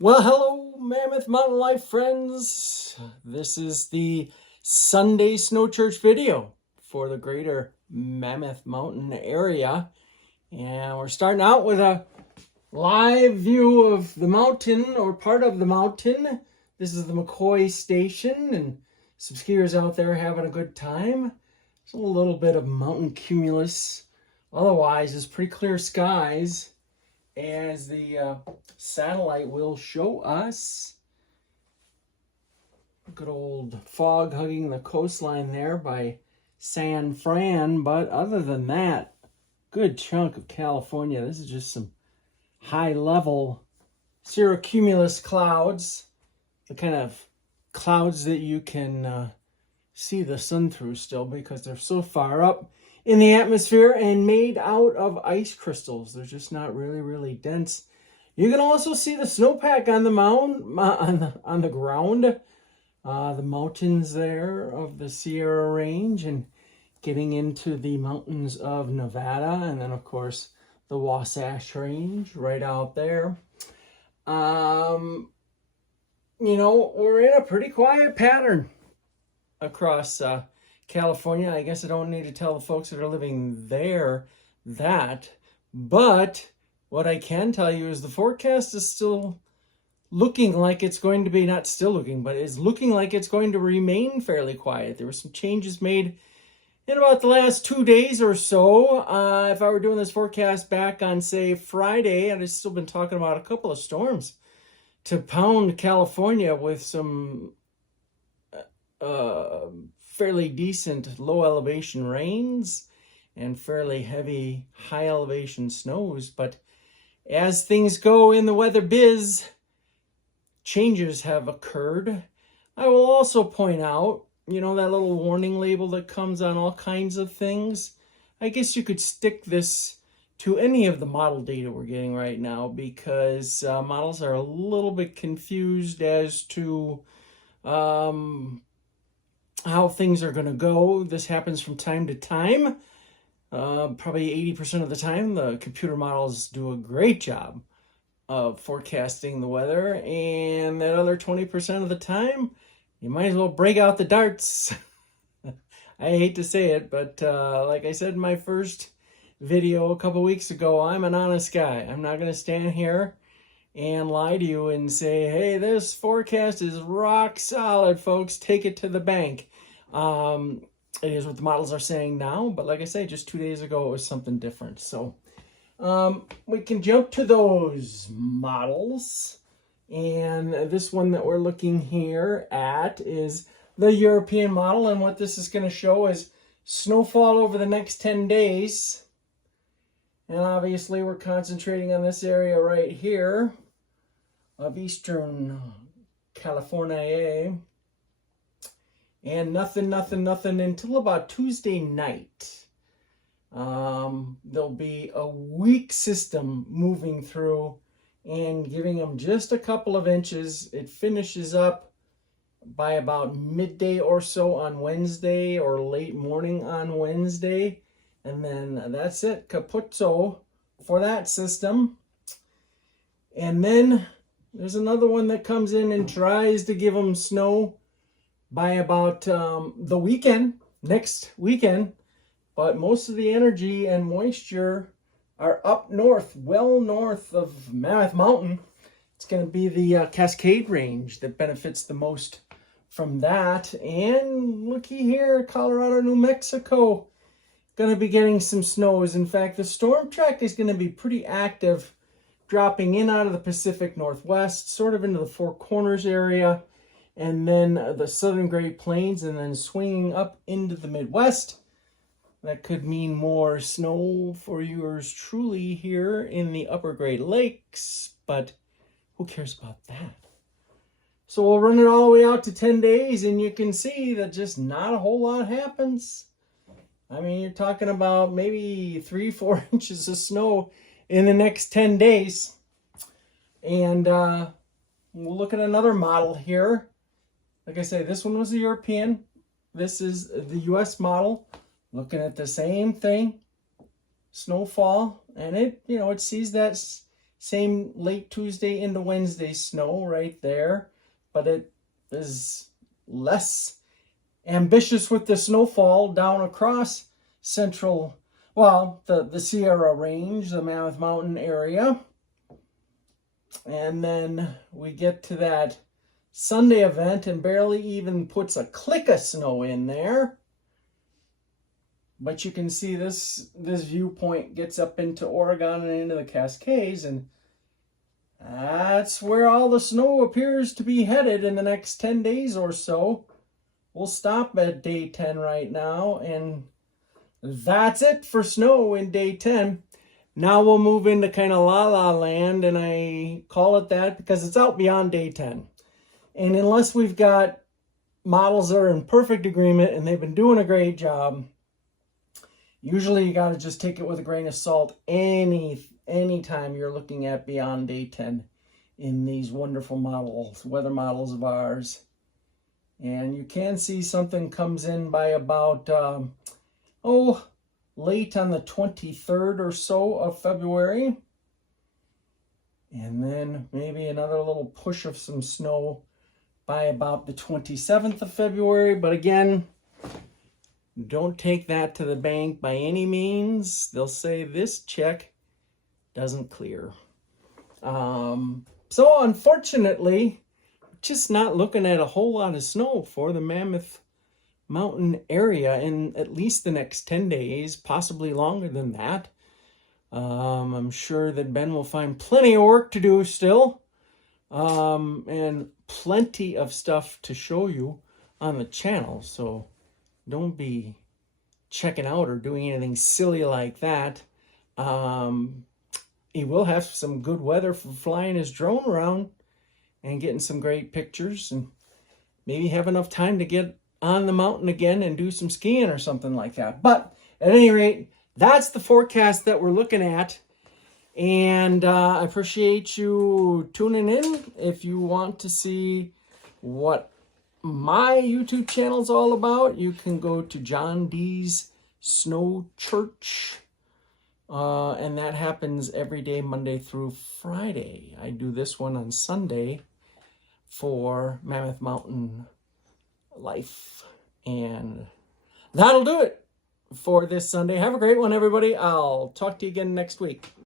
Well, hello, Mammoth Mountain Life friends. This is the Sunday Snow Church video for the greater Mammoth Mountain area. And we're starting out with a live view of the mountain or part of the mountain. This is the McCoy Station, and some skiers out there having a good time. There's a little bit of mountain cumulus. Otherwise, it's pretty clear skies, as the satellite will show us. Good old fog hugging the coastline there by San Fran. But other than that, good chunk of California. This is just some high level cirrocumulus clouds, the kind of clouds that you can see the sun through still because they're so far up in the atmosphere and made out of ice crystals. They're just not really dense. You can also see the snowpack on the mound, on the ground, the mountains there of the Sierra Range, and getting into the mountains of Nevada, and then of course the Wasatch Range right out there. We're in a pretty quiet pattern across California. I guess I don't need to tell the folks that are living there that, but what I can tell you is the forecast is still looking like it's going to be, not still looking, but is looking like it's going to remain fairly quiet. There were some changes made in about the last 2 days or so. If I were doing this forecast back on, say, Friday, I'd have still been talking about a couple of storms to pound California with some fairly decent low elevation rains and fairly heavy high elevation snows. But as things go in the weather biz, changes have occurred. I will also point out, that little warning label that comes on all kinds of things. I guess you could stick this to any of the model data we're getting right now, because models are a little bit confused as to how things are going to go. This happens from time to time. Probably 80% of the time, the computer models do a great job of forecasting the weather, and that other 20% of the time, you might as well break out the darts. I hate to say it, but like I said in my first video a couple weeks ago, I'm an honest guy. I'm not going to stand here and lie to you and say, hey, this forecast is rock solid, folks. Take it to the bank. It is what the models are saying now, but like I say, just 2 days ago, it was something different. So we can jump to those models. And this one that we're looking here at is the European model. And what this is going to show is snowfall over the next 10 days. And obviously, we're concentrating on this area right here of Eastern California. And nothing until about Tuesday night. There'll be a weak system moving through and giving them just a couple of inches. It finishes up by about midday or so on Wednesday, or late morning on Wednesday. And then that's it, capuzzo for that system. And then there's another one that comes in and tries to give them snow by about the weekend, next weekend. But most of the energy and moisture are up north, well north of Mammoth Mountain. It's going to be the Cascade Range that benefits the most from that. And looky here, Colorado, New Mexico, going to be getting some snows. In fact, the storm track is going to be pretty active, dropping in out of the Pacific Northwest, sort of into the Four Corners area, and then the Southern Great Plains, and then swinging up into the Midwest. That could mean more snow for yours truly here in the upper Great Lakes, but who cares about that? So we'll run it all the way out to 10 days, and you can see that just not a whole lot happens. I mean, you're talking about maybe 3-4 inches of snow in the next 10 days. And we'll look at another model here. Like I say, this one was the European. This is the US model. Looking at the same thing, snowfall, and it sees that Same late Tuesday into Wednesday snow right there, but it is less ambitious with the snowfall down across central, well, the Sierra Range, the Mammoth Mountain area. And then we get to that Sunday event and barely even puts a click of snow in there. But you can see this viewpoint gets up into Oregon and into the Cascades, and that's where all the snow appears to be headed in the next 10 days or so. We'll stop at day 10 right now, and that's it for snow in day 10. Now we'll move into kind of la-la land, and I call it that because it's out beyond day 10. And unless we've got models that are in perfect agreement and they've been doing a great job, usually you got to just take it with a grain of salt anytime you're looking at beyond day 10 in these wonderful models, weather models of ours. And you can see something comes in by about, late on the 23rd or so of February. And then maybe another little push of some snow by about the 27th of February. But again, don't take that to the bank by any means. They'll say this check doesn't clear. So unfortunately, just not looking at a whole lot of snow for the Mammoth Mountain area in at least the next 10 days, possibly longer than that. I'm sure that Ben will find plenty of work to do still, and plenty of stuff to show you on the channel. So don't be checking out or doing anything silly like that. He will have some good weather for flying his drone around and getting some great pictures, and maybe have enough time to get on the mountain again and do some skiing or something like that. But at any rate, that's the forecast that we're looking at. And I appreciate you tuning in. If you want to see what my YouTube channel is all about, you can go to John Dee's Snow Church. And that happens every day, Monday through Friday. I do this one on Sunday for Mammoth Mountain Life. And that'll do it for this Sunday. Have a great one, everybody. I'll talk to you again next week.